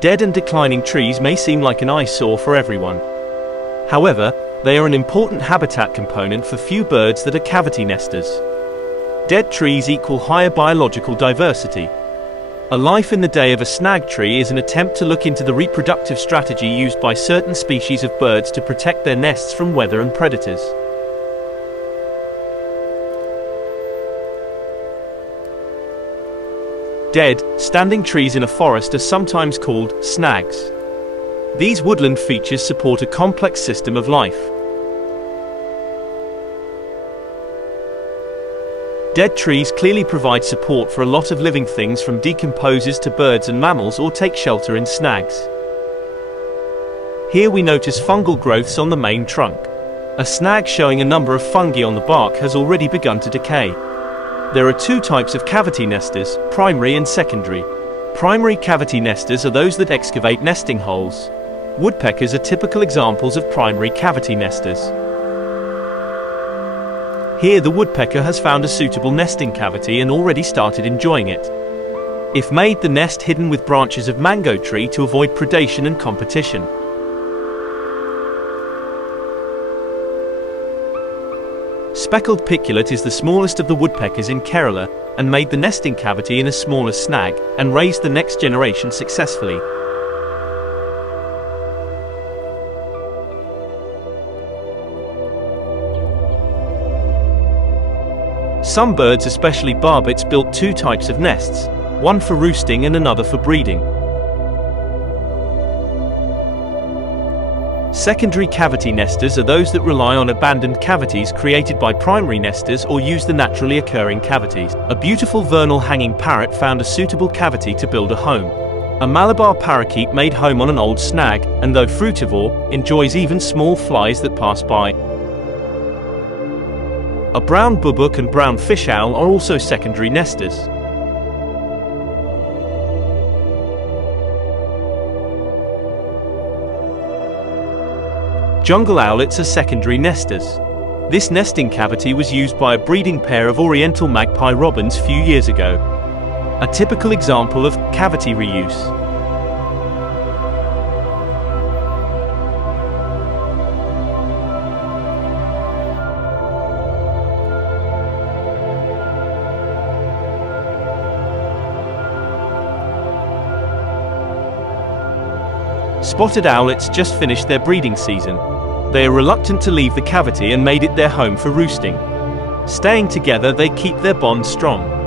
Dead and declining trees may seem like an eyesore for everyone. However, they are an important habitat component for few birds that are cavity nesters. Dead trees equal higher biological diversity. A life in the day of a snag tree is an attempt to look into the reproductive strategy used by certain species of birds to protect their nests from weather and predators. Dead, standing trees in a forest are sometimes called snags. These woodland features support a complex system of life. Dead trees clearly provide support for a lot of living things, from decomposers to birds and mammals, or take shelter in snags. Here we notice fungal growths on the main trunk. A snag showing a number of fungi on the bark has already begun to decay. There are two types of cavity nesters, primary and secondary. Primary cavity nesters are those that excavate nesting holes. Woodpeckers are typical examples of primary cavity nesters. Here the woodpecker has found a suitable nesting cavity and already started enjoying it. If made the nest hidden with branches of mango tree to avoid predation and competition. Speckled piculet is the smallest of the woodpeckers in Kerala, and made the nesting cavity in a smaller snag, and raised the next generation successfully. Some birds, especially barbets, built two types of nests, one for roosting and another for breeding. Secondary cavity nesters are those that rely on abandoned cavities created by primary nesters or use the naturally occurring cavities. A beautiful vernal hanging parrot found a suitable cavity to build a home. A Malabar parakeet made home on an old snag, and though frutivore, enjoys even small flies that pass by. A brown bubuk and brown fish owl are also secondary nesters. Jungle owlets are secondary nesters. This nesting cavity was used by a breeding pair of oriental magpie robins few years ago. A typical example of cavity reuse. Spotted owlets just finished their breeding season. They are reluctant to leave the cavity and made it their home for roosting. Staying together, they keep their bond strong.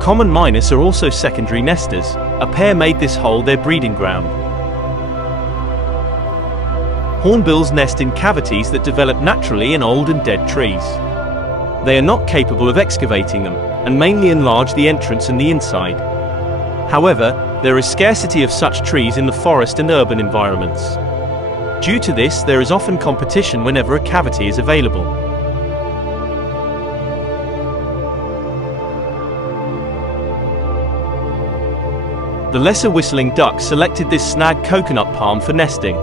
Common minus are also secondary nesters. A pair made this hole their breeding ground. Hornbills nest in cavities that develop naturally in old and dead trees. They are not capable of excavating them, and mainly enlarge the entrance and the inside. However, there is scarcity of such trees in the forest and urban environments. Due to this, there is often competition whenever a cavity is available. The lesser whistling duck selected this snag coconut palm for nesting.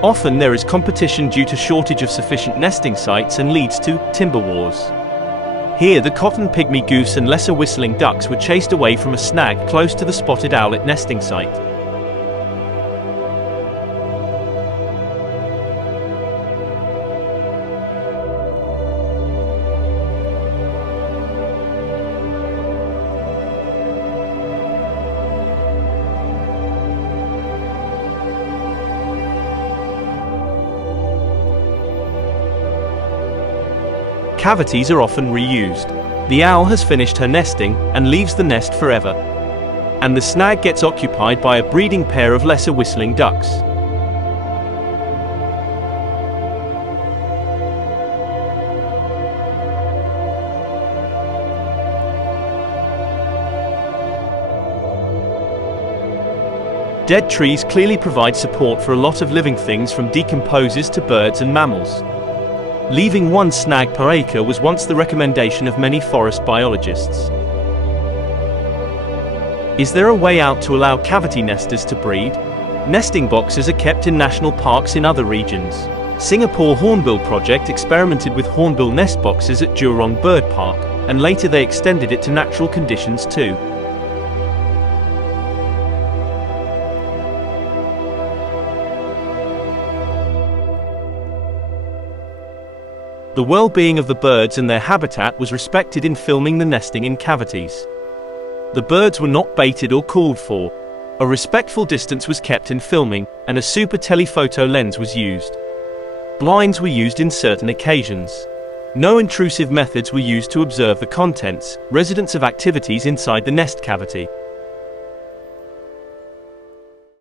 Often there is competition due to shortage of sufficient nesting sites and leads to timber wars. Here the cotton pygmy goose and lesser whistling ducks were chased away from a snag close to the spotted owlet nesting site. Cavities are often reused. The owl has finished her nesting and leaves the nest forever. And the snag gets occupied by a breeding pair of lesser whistling ducks. Dead trees clearly provide support for a lot of living things from decomposers to birds and mammals. Leaving one snag per acre was once the recommendation of many forest biologists. Is there a way out to allow cavity nesters to breed? Nesting boxes are kept in national parks in other regions. Singapore Hornbill Project experimented with hornbill nest boxes at Jurong Bird Park, and later they extended it to natural conditions too. The well-being of the birds and their habitat was respected in filming the nesting in cavities. The birds were not baited or called for. A respectful distance was kept in filming, and a super telephoto lens was used. Blinds were used in certain occasions. No intrusive methods were used to observe the contents, residents of activities inside the nest cavity.